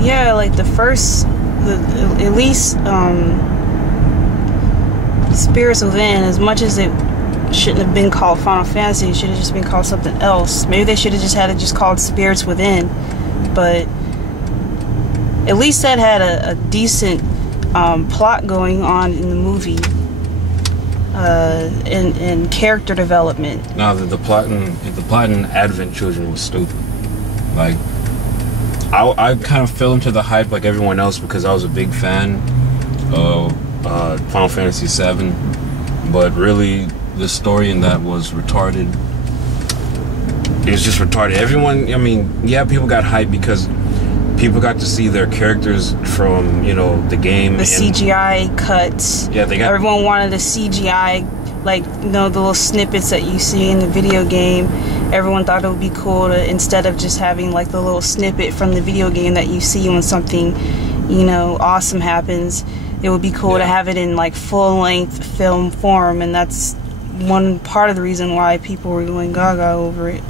Yeah, like at least Spirits Within, as much as it shouldn't have been called Final Fantasy, it should have just been called something else. Maybe they should have just had it just called Spirits Within, but at least that had a decent plot going on in the movie, and character development. No, the plot in Advent Children was stupid. Like, I kind of fell into the hype like everyone else because I was a big fan of Final Fantasy VII, but really the story in that was retarded. It was just retarded. Everyone, I mean, yeah, people got hyped because people got to see their characters from, you know, the game. The CGI cuts. Yeah, everyone wanted the CGI, like, you know, the little snippets that you see in the video game. Everyone thought it would be cool to, instead of just having like the little snippet from the video game that you see when something, you know, awesome happens, it would be cool to have it in like full-length film form, and that's one part of the reason why people were going gaga over it.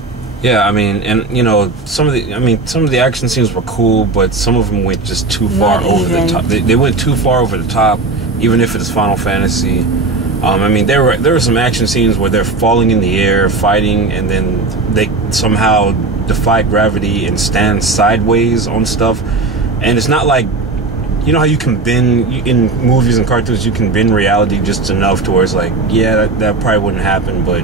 Yeah, I mean, and you know, some of the action scenes were cool, but some of them went just too far over the top. They went too far over the top, even if it's Final Fantasy. I mean, there were some action scenes where they're falling in the air, fighting, and then they somehow defy gravity and stand sideways on stuff. And it's not like, you know how you can bend in movies and cartoons, you can bend reality just enough to where it's like, yeah, that probably wouldn't happen, but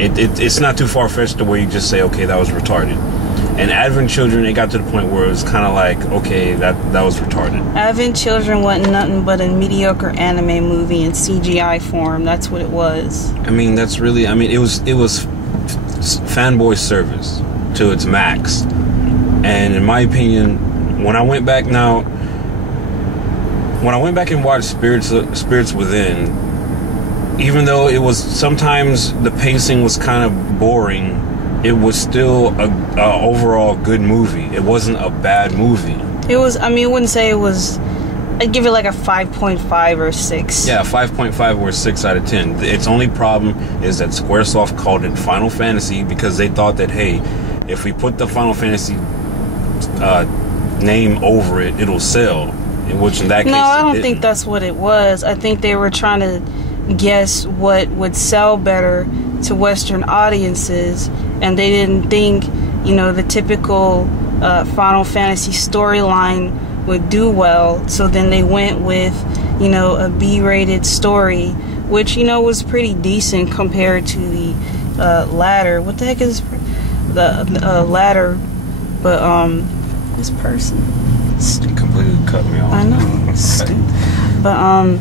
it's not too far-fetched to where you just say, okay, that was retarded. And Advent Children, it got to the point where it was kind of like, okay, that was retarded. Advent Children wasn't nothing but a mediocre anime movie in CGI form. That's what it was. I mean, that's really, I mean, it was fanboy service to its max. And in my opinion, when I went back and watched Spirits Within, even though it was, sometimes the pacing was kind of boring, it was still a overall good movie. It wasn't a bad movie. It was, I mean, I wouldn't say it was, I'd give it like a 5.5 or 6. Yeah, 5.5 or 6 out of 10. Its only problem is that Squaresoft called it Final Fantasy because they thought that, hey, if we put the Final Fantasy name over it, it'll sell. Which in that case, no, I don't think that's what it was. I think they were trying to guess what would sell better to Western audiences, and they didn't think, you know, the typical Final Fantasy storyline would do well. So then they went with, you know, a B-rated story, which, you know, was pretty decent compared to the latter. What the heck is the latter? But this person completely cut me off. I know. But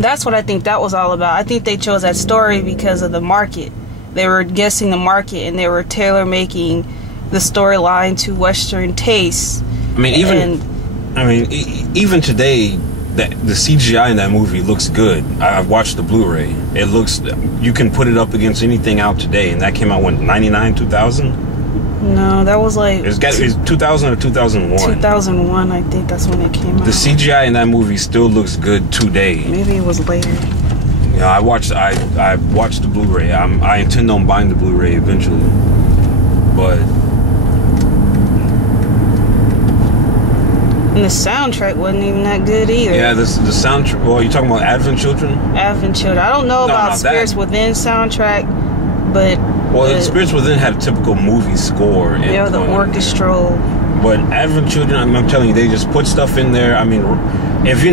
that's what I think that was all about. I think they chose that story because of the market. They were guessing the market, and they were tailor-making the storyline to Western tastes. I mean, even today, the CGI in that movie looks good. I've watched the Blu-ray. It looks, you can put it up against anything out today, and that came out when, 99, 2000? No, that was like... It's 2000 or 2001. 2001, I think that's when it came out. The CGI in that movie still looks good today. Maybe it was later. Yeah, I watched the Blu-ray. I intend on buying the Blu-ray eventually. But... And the soundtrack wasn't even that good either. Yeah, the soundtrack... Well, you're talking about Advent Children? Advent Children. I don't know about Spirits Within soundtrack, but... Well, the Spirits Within had a typical movie score. Yeah, the orchestral. But Advent Children, I'm telling you, they just put stuff in there. I mean, if you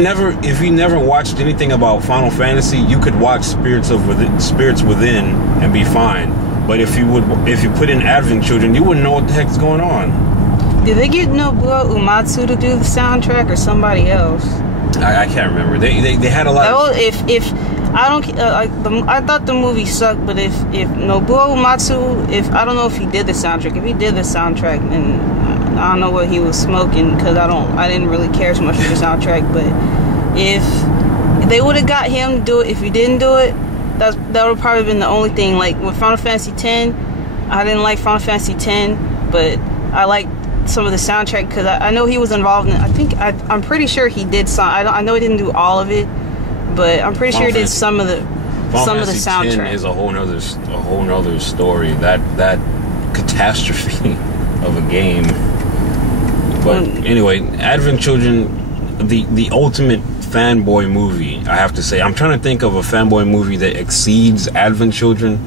never watched anything about Final Fantasy, you could watch Spirits Within and be fine. But if you put in Advent Children, you wouldn't know what the heck's going on. Did they get Nobuo Uematsu to do the soundtrack or somebody else? I can't remember. They had a lot. I thought the movie sucked, but if Nobuo Uematsu, I don't know if he did the soundtrack. If he did the soundtrack, then I don't know what he was smoking, because I didn't really care so much for the soundtrack. But if they would have got him to do it, if he didn't do it, that would have probably been the only thing. Like with Final Fantasy X, I didn't like Final Fantasy X, but I liked some of the soundtrack because I know he was involved in it. I'm pretty sure he did some. I know he didn't do all of it, but I'm pretty sure he did some of the soundtrack. Is a whole nother story. That catastrophe of a game. But anyway, Advent Children, the ultimate fanboy movie, I have to say. I'm trying to think of a fanboy movie that exceeds Advent Children.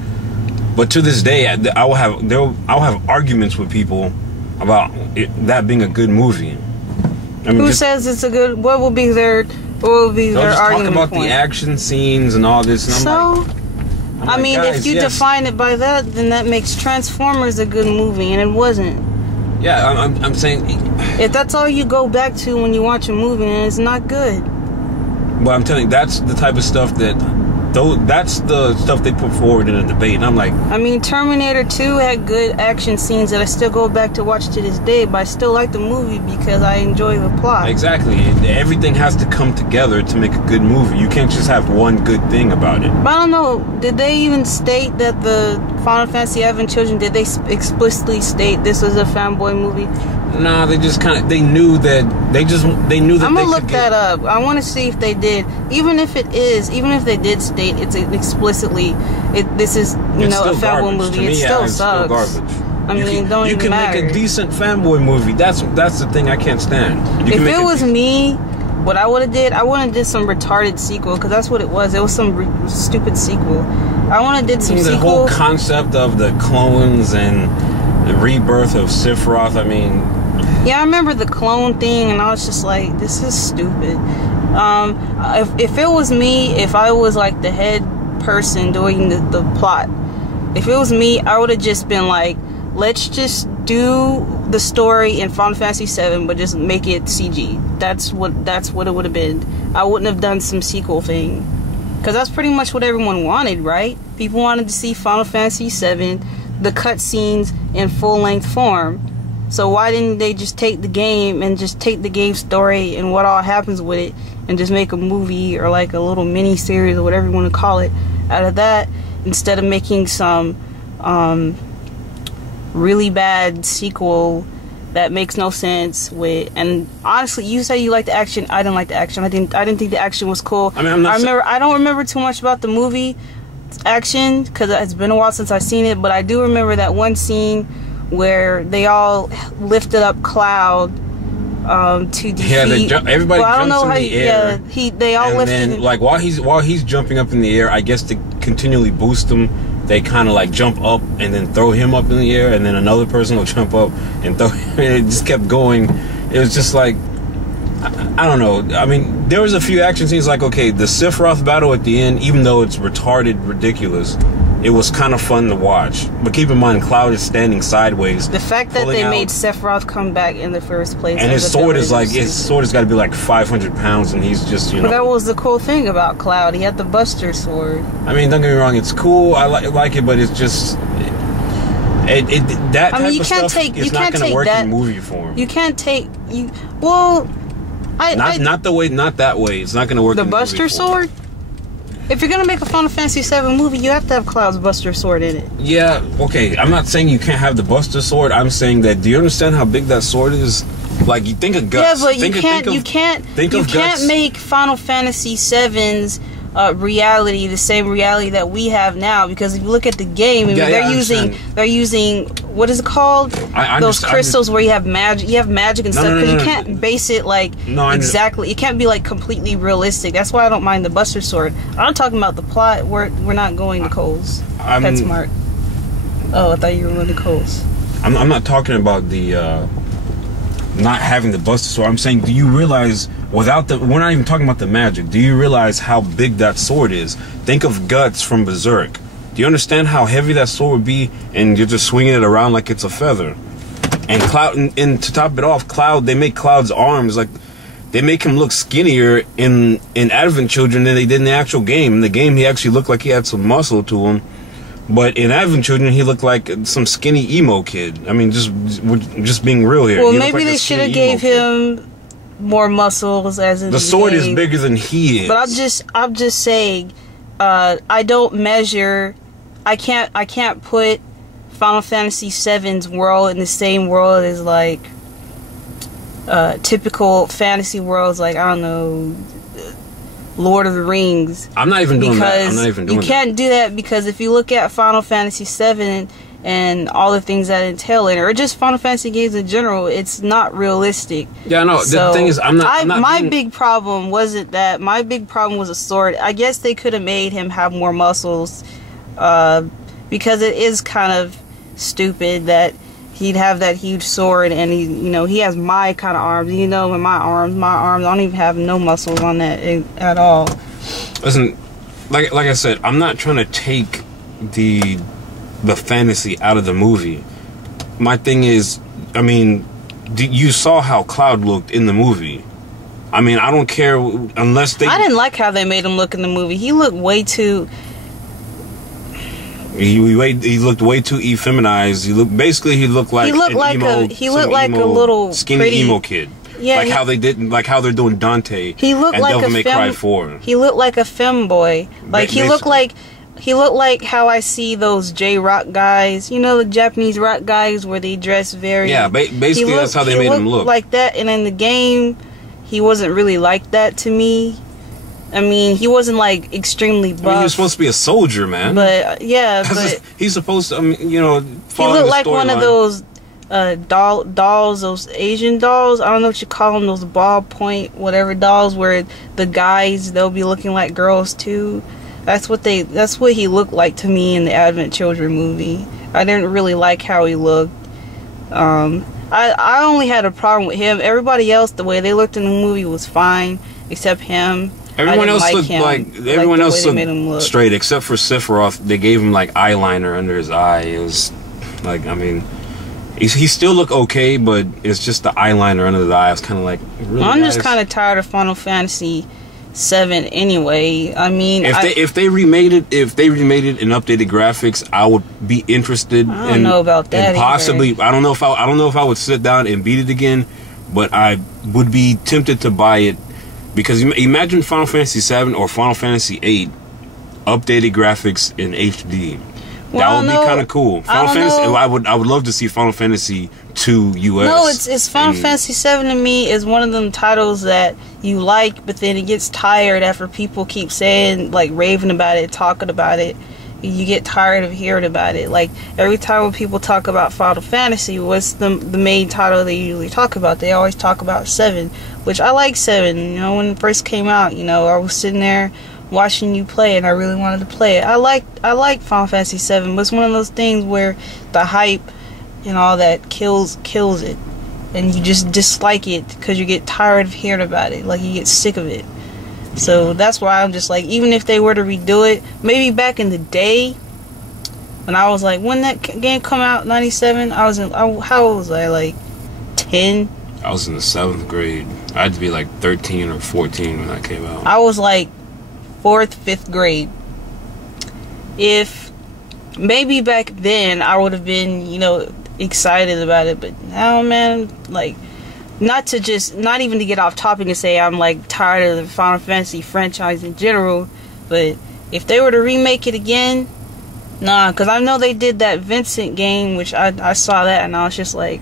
But to this day, I'll have arguments with people about that being a good movie. I mean, who says it's a good? What will be their argument talk about point? the action scenes and all this. And I mean, guys, if you define it by that, then that makes Transformers a good movie, and it wasn't. Yeah, I'm saying, if that's all you go back to when you watch a movie, then it's not good. Well, I'm telling you, that's the type of stuff that's the stuff they put forward in a debate, and I'm like... I mean, Terminator 2 had good action scenes that I still go back to watch to this day, but I still like the movie because I enjoy the plot. Exactly. Everything has to come together to make a good movie. You can't just have one good thing about it. But I don't know, did they even state that the Final Fantasy Advent Children, did they explicitly state this was a fanboy movie? Nah, they just kind of, they knew that I'm gonna look that up. I want to see if they did. Even if they did state it's explicitly, this is, you know, a fanboy movie, it still sucks. Still garbage. I mean, it don't even matter. You can make a decent fanboy movie. That's the thing I can't stand. If it was me, what I would have did, I would have did some retarded sequel, because that's what it was. It was some stupid sequel. I want to did some sequel. The whole concept of the clones and the rebirth of Sephiroth, I mean... Yeah, I remember the clone thing, and I was just like, this is stupid. If it was me, if I was like the head person doing the plot, if it was me, I would have just been like, let's just do the story in Final Fantasy VII, but just make it CG. That's what it would have been. I wouldn't have done some sequel thing, because that's pretty much what everyone wanted, right? People wanted to see Final Fantasy VII, the cutscenes in full-length form. So why didn't they just take the game and just take the game story and what all happens with it and just make a movie or like a little mini series or whatever you want to call it out of that, instead of making some really bad sequel that makes no sense with? And honestly, you say you like the action. I didn't like the action. I didn't think the action was cool. I mean, I don't remember too much about the movie action because it's been a while since I've seen it, but I do remember that one scene where they all lifted up Cloud to defeat. Yeah, everybody jumps in the air. Yeah, they all lifted. And then, like, while he's jumping up in the air, I guess to continually boost him, they kind of like jump up and then throw him up in the air, and then another person will jump up and throw him. It just kept going. It was just like, I don't know. I mean, there was a few action scenes, like, okay, the Sephiroth battle at the end, even though it's retarded, ridiculous, it was kind of fun to watch. But keep in mind, Cloud is standing sideways. The fact that they made Sephiroth come back in the first place, and his sword has got to be like 500 pounds, and he's just, you know. But that was the cool thing about Cloud. He had the Buster Sword. I mean, don't get me wrong, it's cool. I like it, but it's just that type of stuff is not going to work in movie form. You can't take not that way. It's not going to work. The Buster Sword. If you're gonna make a Final Fantasy VII movie, you have to have Cloud's Buster Sword in it. Yeah, okay. I'm not saying you can't have the Buster Sword. I'm saying that. Do you understand how big that sword is? Like, you think of Guts. Yeah, but you can't make Final Fantasy VII's reality the same reality that we have now, because if you look at the game, I mean, they're using what is it called? Those crystals where you have magic. You have magic and stuff, because you can't base it like exactly. It can't be like completely realistic. That's why I don't mind the Buster Sword. I'm talking about the plot. We're not going to Coles. That's smart. Oh, I thought you were going to Coles. I'm not talking about the not having the Buster Sword. I'm saying, do you realize? We're not even talking about the magic. Do you realize how big that sword is? Think of Guts from Berserk. Do you understand how heavy that sword would be? And you're just swinging it around like it's a feather. And Cloud, and to top it off, Cloud, they make Cloud's arms like, they make him look skinnier in Advent Children than they did in the actual game. In the game, he actually looked like he had some muscle to him. But in Advent Children, he looked like some skinny emo kid. I mean, just being real here. Well, maybe they should have gave him more muscles, as in the sword is bigger than he is. But I'm just saying, I don't measure. I can't put Final Fantasy VII's world in the same world as like typical fantasy worlds, like, I don't know, Lord of the Rings. I'm not even doing that. I'm not even doing that. You can't do that, because if you look at Final Fantasy VII, and all the things that entail it, or just Final Fantasy games in general. It's not realistic. Yeah, no. So the thing is, my big problem wasn't that. My big problem was a sword. I guess they could have made him have more muscles, because it is kind of stupid that he'd have that huge sword, and he has my kind of arms. And my arms don't even have no muscles on that at all. Listen, like I said, I'm not trying to take the fantasy out of the movie. My thing is, I mean, you saw how Cloud looked in the movie. I mean, I don't care unless they... I didn't like how they made him look in the movie. He looked way too... He looked way too effeminized. He looked like a little skinny pretty, emo kid. Yeah, how they're doing Dante. He looked and like Devil a May Cry 4. He looked like a femboy. Like he looked like how I see those J-Rock guys. The Japanese rock guys where they dress very... Yeah, basically that's how they made him look. Like that, and in the game, he wasn't really like that to me. I mean, he wasn't like extremely buff. I mean, he was supposed to be a soldier, man. But he's supposed to. I mean, he looked like one of those dolls, those Asian dolls. I don't know what you call them, those ballpoint whatever dolls, where the guys, they'll be looking like girls too. That's what he looked like to me in the Advent Children movie. I didn't really like how he looked. I only had a problem with him. Everybody else, the way they looked in the movie was fine, except him. Everyone else looked straight, except for Sephiroth. They gave him like eyeliner under his eye. It was like, I mean, he still looked okay, but it's just the eyeliner under the eye. I was kind of like, really, I'm just kind of tired of Final Fantasy VII anyway. I mean, if they remade it and updated graphics, I would be interested. I don't know about that. And possibly, I don't know if I would sit down and beat it again, but I would be tempted to buy it. Because imagine Final Fantasy VII or Final Fantasy VIII updated graphics in HD. That would be kind of cool. Final Fantasy. I would love to see Final Fantasy II US. No, it's Final Fantasy VII to me is one of them titles that you like, but then it gets tired after people keep saying, like, raving about it, talking about it. You get tired of hearing about it. Like, every time when people talk about Final Fantasy, what's the main title they usually talk about? They always talk about 7, which I like 7. When it first came out, I was sitting there watching you play, and I really wanted to play it. I like Final Fantasy 7, but it's one of those things where the hype and all that kills it, and you just dislike it because you get tired of hearing about it. Like, you get sick of it. So that's why I'm just like, even if they were to redo it, maybe back in the day, when I was like, when that game come out, 97, how old was I, like 10? I was in the 7th grade. I had to be like 13 or 14 when that came out. I was like 4th, 5th grade. If maybe back then I would have been, excited about it, but now, man, like, not even to get off topic and say I'm like tired of the Final Fantasy franchise in general, but if they were to remake it again, nah, because I know they did that Vincent game, which I saw that, and I was just like,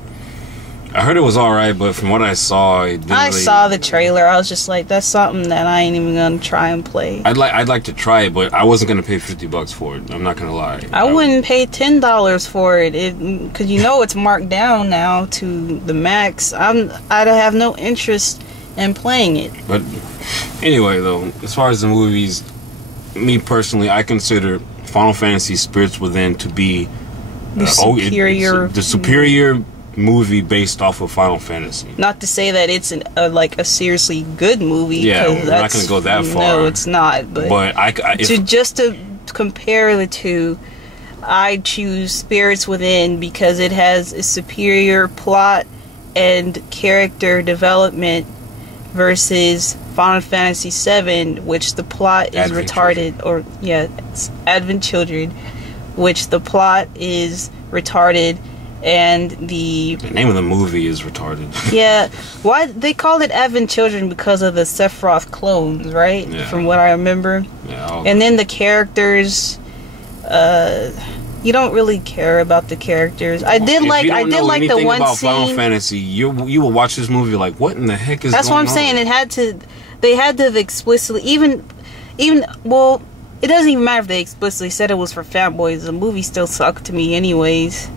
I heard it was alright, but from what I saw, saw the trailer. I was just like, that's something that I ain't even gonna try and play. I'd like to try it, but I wasn't gonna pay $50 for it. I'm not gonna lie. I wouldn't pay $10 for it, because it's marked down now to the max. I'd have no interest in playing it. But anyway, though, as far as the movies, me personally, I consider Final Fantasy Spirits Within to be the superior movie based off of Final Fantasy. Not to say that it's a seriously good movie. Yeah, we're not going to go that far. No, it's not. But to compare the two, I choose Spirits Within because it has a superior plot and character development versus Final Fantasy VII, which the plot is retarded. It's Advent Children, which the plot is retarded. And the name of the movie is retarded. Yeah. Why they called it Advent Children? Because of the Sephiroth clones, right? Yeah. From what I remember. Yeah. And then the characters, you don't really care about the characters. I did like the one about scene. Final Fantasy, you will watch this movie like, what in the heck is That's going on? what I'm saying. They had to have explicitly it doesn't even matter if they explicitly said it was for fat boys. The movie still sucked to me anyways.